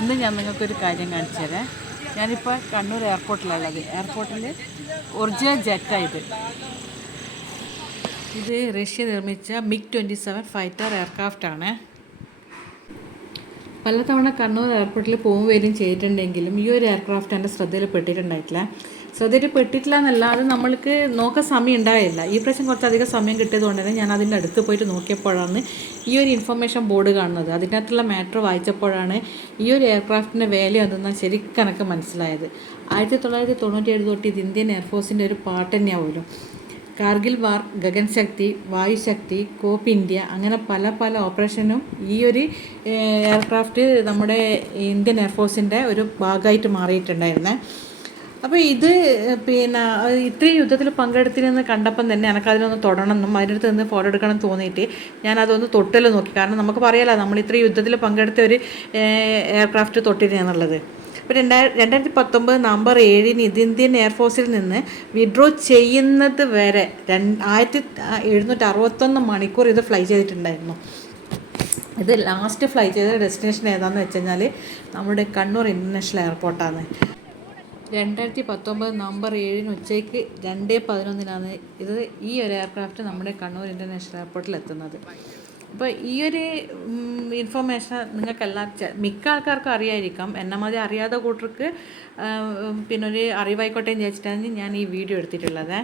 ഇന്ന് ഞാൻ നിങ്ങൾക്കൊരു കാര്യം കാണിച്ചു തരാം. ഞാനിപ്പോൾ കണ്ണൂർ എയർപോർട്ടിലുള്ളത്. എയർപോർട്ടിൽ ഒറിജിനൽ ജെറ്റായത്. ഇത് റഷ്യ നിർമ്മിച്ച MiG-27 ഫൈറ്റർ എയർക്രാഫ്റ്റാണ്. പലതവണ കണ്ണൂർ എയർപോർട്ടിൽ പോകും വരും ചെയ്തിട്ടുണ്ടെങ്കിലും ഈ ഒരു എയർക്രാഫ്റ്റ് എൻ്റെ ശ്രദ്ധയിൽ എന്നല്ല, അത് നമ്മൾക്ക് നോക്കാൻ സമയം ഉണ്ടായില്ല. ഈ പ്രാവശ്യം കുറച്ചധികം സമയം കിട്ടിയതുകൊണ്ട് തന്നെ ഞാൻ അതിൻ്റെ അടുത്ത് പോയിട്ട് നോക്കിയപ്പോഴാണ് ഈ ഒരു ഇൻഫർമേഷൻ ബോർഡ് കാണുന്നത്. അതിനകത്തുള്ള മാറ്റർ വായിച്ചപ്പോഴാണ് ഈ ഒരു എയർക്രാഫ്റ്റിൻ്റെ വാല്യൂ എന്തെന്നാൽ ശരിക്കും എനിക്ക് മനസ്സിലായത്. 1997 തൊട്ട് ഇത് ഇന്ത്യൻ എയർഫോഴ്സിൻ്റെ ഒരു പാർട്ട് തന്നെയാവുമല്ലോ. കാർഗിൽ വാർ, ഗഗൻശക്തി, വായുശക്തി, കോപ്പ് ഇന്ത്യ, അങ്ങനെ പല ഓപ്പറേഷനും ഈ ഒരു എയർക്രാഫ്റ്റ് നമ്മുടെ ഇന്ത്യൻ എയർഫോഴ്സിൻ്റെ ഒരു ഭാഗമായിട്ട് മാറിയിട്ടുണ്ടായിരുന്നേ. അപ്പോൾ ഇത് ഇത്രയും യുദ്ധത്തിൽ പങ്കെടുത്തിരുന്ന് കണ്ടപ്പം തന്നെ എനിക്കതിനൊന്ന് തൊടണമെന്നും അതിനടുത്ത് നിന്ന് ഫോട്ടോ എടുക്കണം തോന്നിയിട്ട് ഞാനതൊന്ന് തൊട്ടല് നോക്കി. കാരണം നമുക്ക് പറയാമല്ലോ, നമ്മൾ ഇത്രയും യുദ്ധത്തിൽ പങ്കെടുത്ത ഒരു എയർക്രാഫ്റ്റ് തൊട്ടിരുന്നുള്ളത്. അപ്പോൾ 2019 നവംബർ 7 ഇത് ഇന്ത്യൻ എയർഫോഴ്സിൽ നിന്ന് വിഡ്രോ ചെയ്യുന്നത് വരെ 1761 മണിക്കൂർ ഇത് ഫ്ലൈ ചെയ്തിട്ടുണ്ടായിരുന്നു. ഇത് ലാസ്റ്റ് ഫ്ലൈ ചെയ്ത ഡെസ്റ്റിനേഷൻ ഏതാണെന്ന് വെച്ച് കഴിഞ്ഞാൽ നമ്മുടെ കണ്ണൂർ ഇൻ്റർനാഷണൽ എയർപോർട്ടാണ്. 2019 നവംബർ 7 ഉച്ചയ്ക്ക് 2:11 ഇത് ഈ ഒരു എയർക്രാഫ്റ്റ് നമ്മുടെ കണ്ണൂർ ഇൻ്റർനാഷണൽ എയർപോർട്ടിൽ എത്തുന്നത്. അപ്പോൾ ഈ ഒരു ഇൻഫർമേഷൻ മിക്ക ആൾക്കാർക്കും അറിയായിരിക്കാം. എന്നെ മതി അറിയാത്ത കൂട്ടർക്ക് ഒരു അറിവായിക്കോട്ടെ എന്ന് വിചാരിച്ചിട്ടാണ് ഞാൻ ഈ വീഡിയോ എടുത്തിട്ടുള്ളത്.